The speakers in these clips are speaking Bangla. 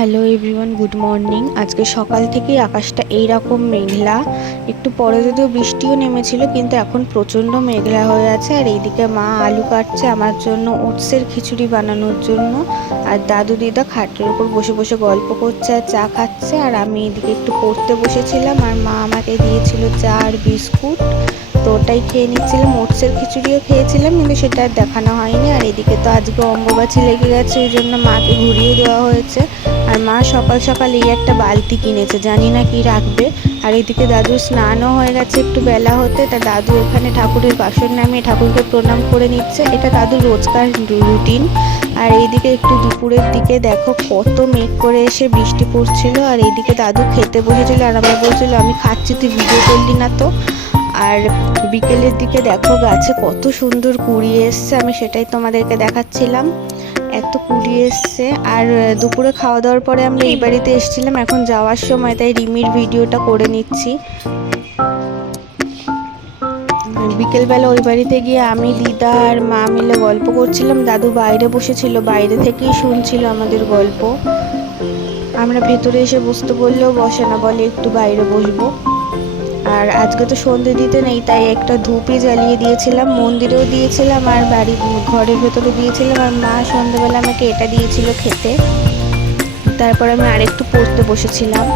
Hello everyone, good morning. আজকে সকাল থেকেই আকাশটা এইরকম মেঘলা, একটু পরে যদিও বৃষ্টিও নেমেছিল, কিন্তু এখন প্রচণ্ড মেঘলা হয়ে আছে। আর এইদিকে মা আলু কাটছে আমার জন্য ওটসের খিচুড়ি বানানোর জন্য, আর দাদু দিদা খাটের উপর বসে বসে গল্প করছে আর চা খাচ্ছে। আর আমি এদিকে একটু পড়তে বসেছিলাম, আর মা আমাকে দিয়েছিল চা আর বিস্কুট, তো ওটাই খেয়ে নিচ্ছিলাম। ওটসের খিচুড়িও খেয়েছিলাম, কিন্তু সেটা আর দেখানো হয়নি। আর এদিকে তো আজকে অম্বুবাচী লেগে গেছে, ওই জন্য মাকে ঘুরিয়ে দেওয়া হয়েছে। আর মা সকাল সকাল এই একটা বালতি কিনেছে, জানি না কি রাখবে। আর এদিকে দাদুর স্নানও হয়ে গেছে একটু বেলা হতে, তা দাদু এখানে ঠাকুরের বাসন নামিয়ে ঠাকুরকে প্রণাম করে নিচ্ছে। এটা দাদুর রোজকার রুটিন। আর এইদিকে একটু দুপুরের দিকে দেখো কত মেঘ করে এসে বৃষ্টি পড়ছিল। আর এইদিকে দাদু খেতে বসেছিল, আর আমি বলছিল আমি খাচ্ছি, তুই ভিডিও করলি না তো। আর বিকেলের দিকে দেখো গাছে কত সুন্দর কুড়ি এসছে, আমি সেটাই তোমাদেরকে দেখাচ্ছিলাম। এত কুড়ি এসছে। আর দুপুরে খাওয়া দাওয়ার পরে আমরা এই বাড়িতে এসেছিলাম এখন যাওয়ার সময়, তাই রিমির ভিডিওটা করে নিচ্ছি। বিকেলবেলা ওই বাড়িতে গিয়ে আমি, দিদা আর মা মিলে গল্প করছিলাম। দাদু বাইরে বসেছিল, বাইরে থেকেই শুনছিল আমাদের গল্প। আমরা ভেতরে এসে বসতে বললেও বসে না, বলে একটু বাইরে বসবো। আর আজকে তো সন্ধে দিতে নেই, তাই একটা ধূপই জ্বালিয়ে দিয়েছিলাম, মন্দিরেও দিয়েছিলাম আর বাড়ির ঘরের ভেতরে দিয়েছিলাম। আর মা সন্ধ্যেবেলা আমাকে এটা দিয়েছিল খেতে। তারপর আমি আরেকটু পড়তে বসেছিলাম।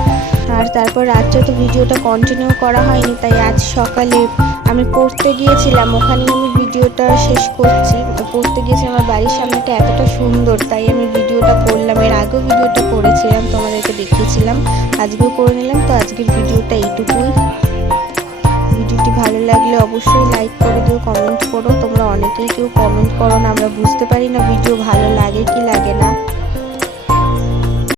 আর তারপর রাত্রে তো ভিডিওটা কন্টিনিউ করা হয়নি, তাই আজ সকালে আমি পড়তে গিয়েছিলাম, ওখানেই আমি ভিডিওটা শেষ করছি। পড়তে গিয়েছিলাম, আমার বাড়ির সামনেটা এতটা সুন্দর, তাই আমি ভিডিওটা করলাম। এর আগেও ভিডিওটা করেছিলাম, তোমাদেরকে দেখিয়েছিলাম, আজকেও করে নিলাম। তো আজকের ভিডিওটা এইটুকুই। ভিডিওটি ভালো লাগলে অবশ্যই লাইক করে দিও, কমেন্ট করো। তোমরা অনেকেই কেউ কমেন্ট করো না, আমরা বুঝতে পারি না ভিডিও ভালো লাগে কি লাগে না।